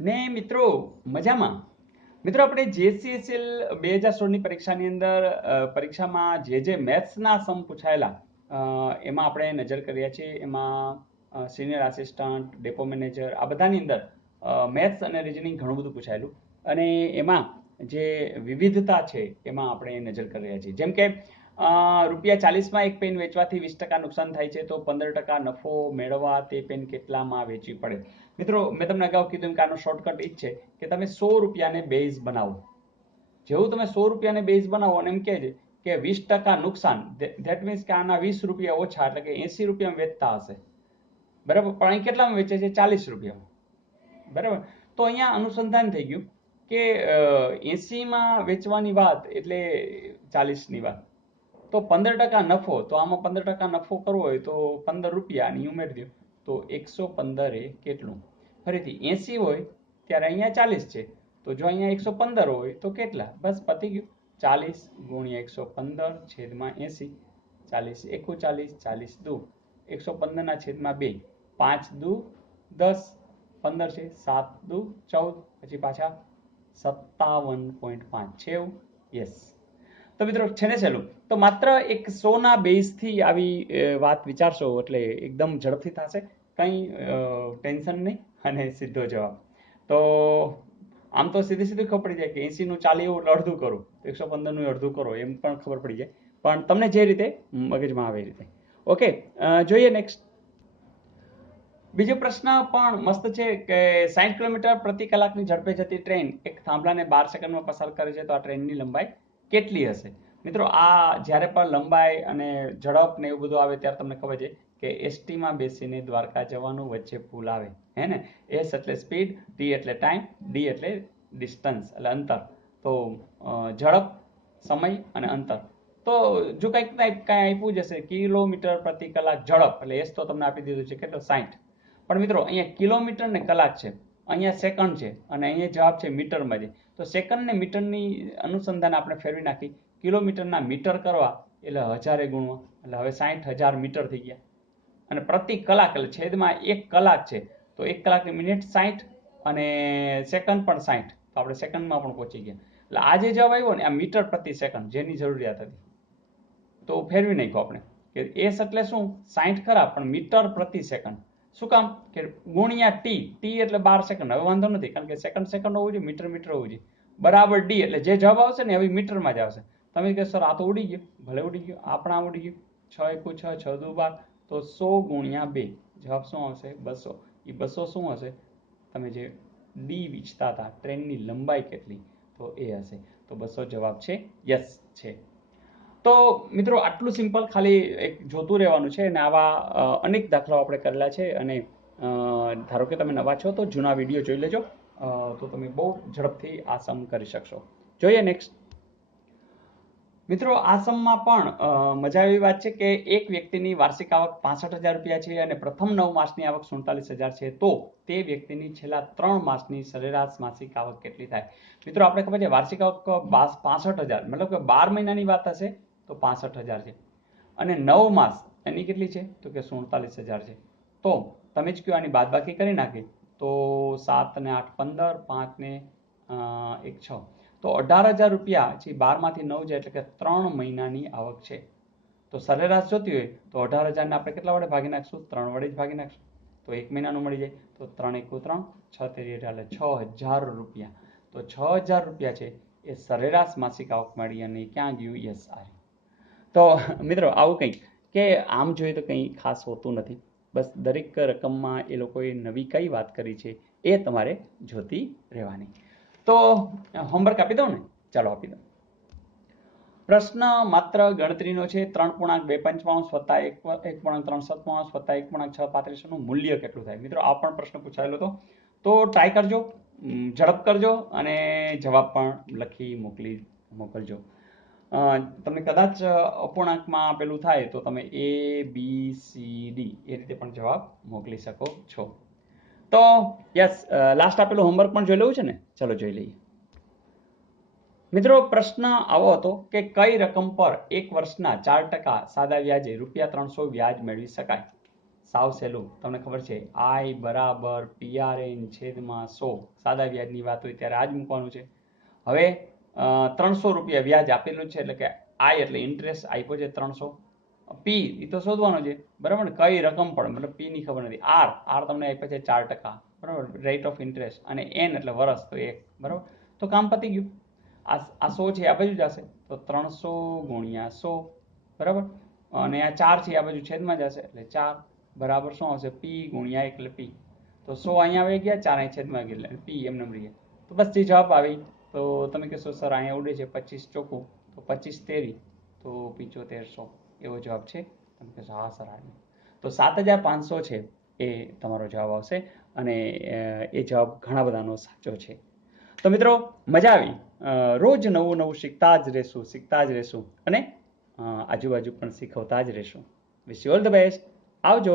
ને મિત્રો મજામાં. મિત્રો આપણે JCSL 2016ની પરીક્ષાની અંદર પરીક્ષામાં જે મેથ્સના સમ પૂછાયેલા એમાં આપણે નજર કર્યા છીએ. એમાં સિનિયર આસિસ્ટન્ટ, ડેપો મેનેજર, આ બધાની અંદર મેથ્સ અને રિઝનિંગ ઘણું બધું પૂછાયેલું, અને એમાં જે વિવિધતા છે એમાં આપણે નજર કરી રહ્યા છીએ. જેમ કે ₹40માં એક પેન વેચવાથી 20% નુકસાન થાય છે, તો 15% નફો મેળવવા તે પેન કેટલામાં વેચવી પડે? મિત્રો મેં તમને અગાઉ કીધું કે આનો શોર્ટકટ એ જ છે કે તમે ₹100 બેઝ બનાવો. જેવું તમે ₹100 બેઝ બનાવો અને એમ કહે છે કે 20% નુકસાન, ધેટ મીન્સ કે આના ₹20 ઓછા, એટલે કે ₹80 વેચતા હશે, બરાબર. પણ અહીં કેટલામાં વેચે છે? ₹40, બરાબર. તો અહીંયા અનુસંધાન થઈ ગયું કે 80માં વેચવાની વાત એટલે 40ની વાત. તો 15% નફો, તો આમાં 15% નફો કરવો હોય તો ₹15 ની ઉમેરી દો, તો 115 એ કેટલું? ફરીથી 80 હોય ત્યારે અહીંયા 40 છે, તો જો અહીંયા 115 હોય તો કેટલા? બસ પતી ગયું. 40 ગુણ્યા 115 છેદમાં 80. 40 એકુ 40, 40 દુ 115 ના છેદમાં 2, 5 દુ 10, 15 છે, 7 દુ 14, પછી પાછા 57.5 છે એવું? યસ. તો મિત્રો છે ને સહેલું. તો માત્ર એક 100ના બેઝથી આવી વાત વિચારશો એટલે એકદમ ઝડપથી થશે, કંઈ ટેન્શન નહીં, અને સીધો જવાબ. તો આમ તો સીધી ખબર પડી જાય કે 80નું 40 એટલે અડધું કરો, 115નું અડધું કરો, એમ પણ ખબર પડી જાય. પણ તમને જે રીતે મગજમાં આવે એ રીતે. ઓકે, જોઈએ નેક્સ્ટ. બીજો પ્રશ્ન પણ મસ્ત છે કે 60 કિલોમીટર પ્રતિ કલાકની ઝડપે જતી ટ્રેન એક થાંભલાને 12 સેકન્ડમાં પસાર કરે છે, તો આ ટ્રેનની લંબાઈ કેટલી હશે? મિત્રો આ જ્યારે પણ લંબાઈ અને ઝડપ ને એવું બધું આવે ત્યારે તમને ખબર છે કે એસટીમાં બેસીને દ્વારકા જવાનું, વચ્ચે પુલ આવે, હે ને? એસ એટલે સ્પીડ, ટી એટલે ટાઈમ, ડી એટલે ડિસ્ટન્સ એટલે અંતર. તો ઝડપ, સમય અને અંતર. તો જો કંઈક આપ્યું જશે કિલોમીટર પ્રતિ કલાક ઝડપ, એટલે એસ તો તમને આપી દીધું છે કેટલો? 60. પણ મિત્રો અહીંયા કિલોમીટર ને કલાક છે, અહીંયા સેકન્ડ છે, અને અહીંયા જવાબ છે મીટરમાં છે. તો સેકન્ડ ને મીટરની અનુસંધાન આપણે ફેરવી નાખી, કિલોમીટરના મીટર કરવા એટલે 1000 ગુણવા, એટલે હવે 60,000 મીટર થઈ ગયા. અને પ્રતિ કલાક એટલે છેદમાં 1 કલાક છે, તો 1 કલાકની મિનિટ 60 અને સેકન્ડ પણ 60, તો આપણે સેકન્ડમાં પણ પહોંચી ગયા. એટલે આ જે જવાબ આવ્યો ને આ મીટર પ્રતિ સેકન્ડ જેની જરૂરિયાત હતી, તો ફેરવી નાખ્યો આપણે કે એસ એટલે શું? 60 ખરા, પણ મીટર પ્રતિ સેકન્ડ. શું કામ? કે ગુણ્યા ટી, ટી એટલે 12 સેકન્ડ. હવે વાંધો નથી, કારણ કે સેકન્ડ સેકન્ડ હોવું જોઈએ, મીટર મીટર હોવું જોઈએ, બરાબર ડી. એટલે જે જવાબ આવશે ને હવે મીટરમાં જ આવશે. તમે કહો સર આ તો ઉડી ગયો, ભલે ઉડી ગયો, આપણા ઉડી ગયું. 6 એકુ 6, 6 દુ 12, તો 100 ગુણ્યા 2, જવાબ શું આવશે? 200. એ 200 શું હશે? તમે જે ડી વીચતા હતા, ટ્રેનની લંબાઈ કેટલી, તો એ હશે. તો 200 જવાબ છે, યસ છે. તો મિત્રો આટલું સિમ્પલ ખાલી એક જોતું રહેવાનું છે, અને આવા અનેક દાખલાઓ આપણે કરેલા છે. અને ધારો કે તમે નવા છો તો જૂના વિડીયો જોઈ લેજો, તો તમે બહુ ઝડપથી આ સમ કરી શકશો. જોઈએ નેક્સ્ટ. મિત્રો આ સમમાં પણ મજા એવી વાત છે કે એક વ્યક્તિની વાર્ષિક આવક ₹65,000 છે અને પ્રથમ 9 માસની આવક ₹47,000 છે, તો તે વ્યક્તિની છેલ્લા 3 માસની સરેરાશ માસિક આવક કેટલી થાય? મિત્રો આપણે ખબર છે વાર્ષિક આવક 65,000, મતલબ કે 12 મહિનાની વાત હશે તો 65,000 છે, અને 9 માસ એની કેટલી છે? તો કે 47,000 છે. તો તમે જ કહો આની બાદબાકી કરી નાખી તો 7 ને 8 15, 5 ને 1 6, તો ₹18,000 છે. 12 માંથી 9 જાય એટલે કે 3 મહિનાની આવક છે. તો સરેરાશ જોતી હોય તો 18,000 ને આપણે કેટલા વડે ભાગી નાખશું? 3 વડે જ ભાગી નાખશું, તો 1 મહિનાનું મળી જાય. તો 3 એકુ 3, 6 તેરી એટલે ₹6,000. તો ₹6,000 છે એ સરેરાશ માસિક આવક મળી, અને ક્યાં ગયું? યસ આ. તો મિત્રો આવું કંઈક કે આમ જોઈએ તો કંઈ ખાસ હોતું નથી, બસ દરેક રકમમાં એ લોકોએ નવી કઈ વાત કરી છે એ તમારે જોતી રહેવાની. તો હોમવર્ક આપી દઉં ને? ચાલો આપી દઉં. પ્રશ્ન માત્ર ગણતરીનો છે. 3.255 વત્તા 1.357 વત્તા 1.635 નું મૂલ્ય કેટલું થાય? મિત્રો આ પણ પ્રશ્ન પૂછાયેલો હતો, તો ટ્રાય કરજો, ઝડપ કરજો, અને જવાબ પણ લખી મોકલજો. તમને કદાચ અપૂર્ણાંકમાં આપેલું થાય તો તમે ABCD એ રીતે પણ જવાબ મોકલી શકો છો. તો યસ, લાસ્ટ આપેલું હોમવર્ક પણ જોઈ લેવું છે ને? ચલો જોઈ લઈએ. મિત્રો પ્રશ્ન આવો હતો કે કઈ રકમ પર 1 વર્ષના 4% સાદા વ્યાજે ₹300 વ્યાજ મેળવી શકાય? સાવ સહેલું, તમને ખબર છે આઈ બરાબર PRN છેદમાં 100, સાદા વ્યાજની વાત હોય ત્યારે આ જ મૂકવાનું છે. હવે 300 રૂપિયા વ્યાજ આપેલું છે, એટલે કે આઈ એટલે ઇન્ટરેસ્ટ આપ્યો છે 300, પી એ તો શોધવાનો છે, બરાબર ને, કઈ રકમ પણ, મતલબ પી ની ખબર નથી, આર તમને આપ્યા છે 4%, બરાબર, રેટ ઓફ ઇન્ટરેસ્ટ, અને એન એટલે વર્ષ, તો 1, બરાબર, તો કામ પતી ગયું. આ 100 છે આ બાજુ જશે, તો 300 ગુણ્યા 100, બરાબર, અને આ 4 છે આ બાજુ છેદમાં જશે, એટલે 4 બરાબર શું આવશે, પી ગુણ્યા 1 એટલે પી, તો 100 અહીંયા આવી ગયા, 4 અહીં છેદમાં ગયા, એટલે પી એમને રહી. તો બસ જે જવાબ આવી, તો તમે કહેશો સર અહીંયા ઉડે છે 25 ચોખ્ખું, તો 25 તેરી, તો 7500 એવો જવાબ છે. તમે કહેશો હા સર આવી. તો 7500 છે એ તમારો જવાબ આવશે, અને એ જવાબ ઘણા બધાનો સાચો છે. તો મિત્રો મજા આવી, રોજ નવું નવું શીખતા જ રહેશું, અને આજુબાજુ પણ શીખવતા જ રહેશું. Wish you all the best. આવજો.